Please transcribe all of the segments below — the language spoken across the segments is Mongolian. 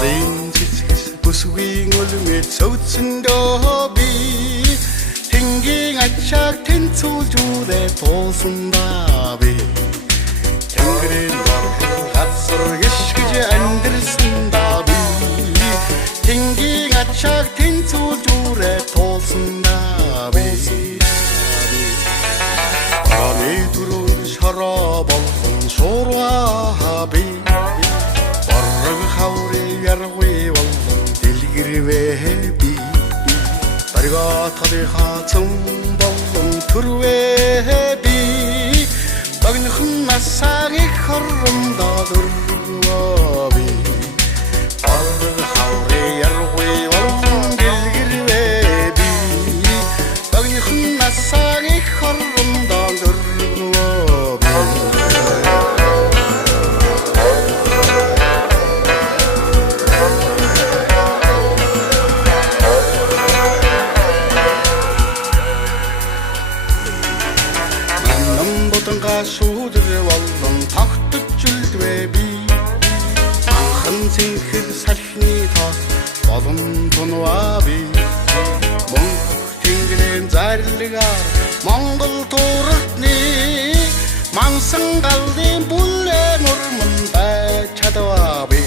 Арын цэцгэс бүсгүй өлмөд сөвцөндөө би Тэнгийн ачааг тэнцүүлж үрээ туулсандаа би Тэнгэрийн газар гიშгэж амьдрсандаа би Тэнгийн ачааг тэнцүүлж үрээ туулсандаа би Аны түрүүн шараа болон шуурваа би Бараг хаврын яргүй болон дэлгэрвээ би Барига талиха цум болон түрвээ би Багныхан насагийг хоромдоо дөрвөө би Бараг хаврын яргүй болон дэлгэрвээ би Багныхан насагийг хоромдоо дөрвөө би Шүүдэр болон тогтож үлдвэ би Анхан цэнхэр салхины тоос болон тунваа би Мөнх тэнгэрийн зарилгаар Монгол тууртны Мансан галын бүлээн урман байж чадваа би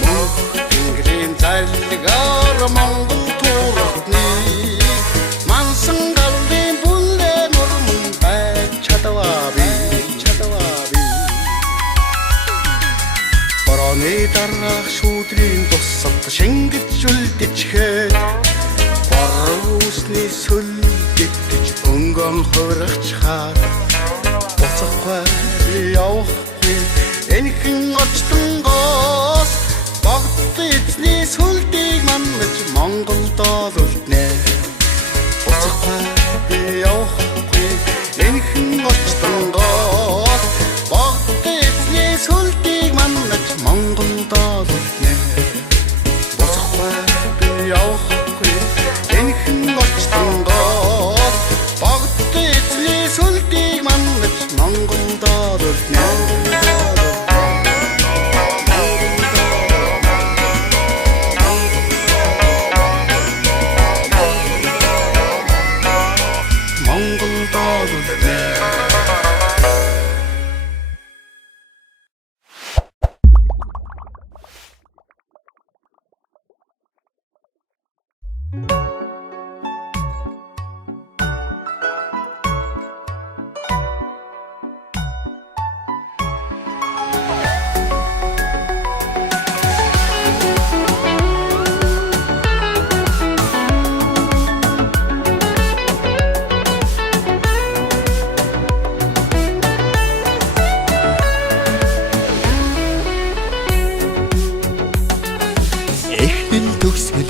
Мөнх тэнгэрийн зарилгаар Монгол тууртны Мансан галын бүлээн урман байж чадваа би Бараны дараах шүүдрийн тусалд шингэж үлдэчгээд Бараг усны сүл дэвтэж өнгөн хувирахчхаад Буцахгүй явахгүй энхэн очтонгоос Богд эзний сүлдийг манаж Монголдоо үлднэ Буцахгүй явахгүй энхэн очтонгоос Богд эзний сүлдийг манаж Монголдоо үлднэ Буцахгүй явахгүй энхэн очтонгоос Богд эзний сүлдийг манаж Монголдоо үлднэ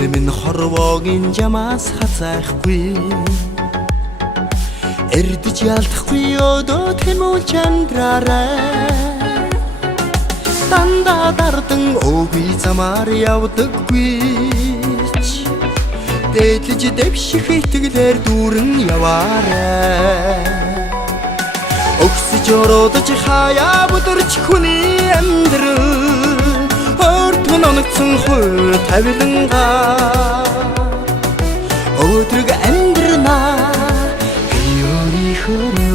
Минь хорвоогийн жамаас хазаахгүй Эрдэж ялдахгүй өдөө тэмүүлж амьдраарай Дандаа дардан өөгүй замаар явдаггүй Дээдлэж дэвших итгэлээр дүүрэн яваарай Өгсөж ородож хаяа бүдэрч хүний амьдрал Оногцсон хой тавилангаа Өдрөг амьдрнаа өөрийнхөө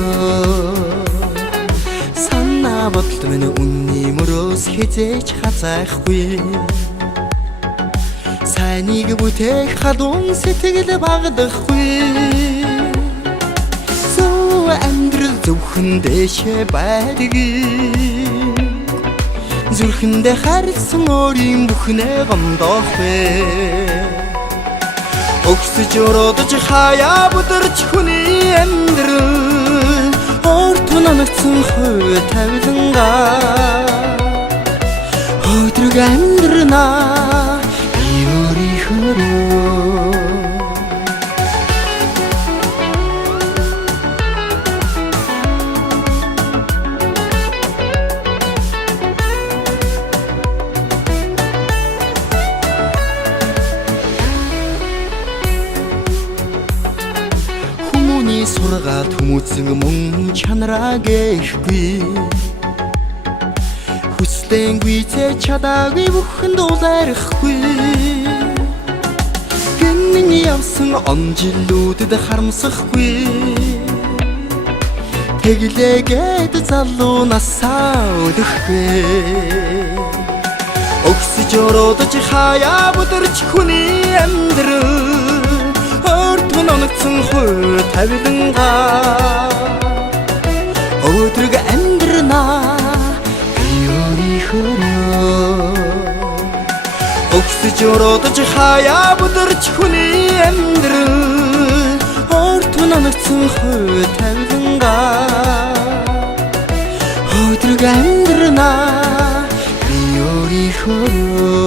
Санаа бодол минь үнний мөрөөс хизээч хазаахгүй Сайныг бүтээх халуун сэтгэл багдахгүй Зөв амьдрал зөвхөн дэшээ байдгийг Зүрхэндээ харилсан өөрийн бүхнээ гомдоох вэ Өгсөж ородож хаяа бүдэрч хүний амьдрал Орд оногцсон хой тавилангаа Өдрөг амьдрнаа өөрийнхөө Сургаал хүмүүцэн мөн чанараа гээхгүй хүслэнгүй чадаагүй бүхэн дуулаарахгүй гинэн явсан он жилүүдэд харамсахгүй тэглээгээд залуу насаа өдөхгүй өгсөж ородож хаяа бүдэрч хүний амьдрал өртгөн оногцсон хой тавиланга өдрөг амьдрнаа өгсөж ородож хаяа бүдэрч хүний амьдрал өртгөн оногцсон хой тавиланга өдрөг амьдрнаа 비오리 호로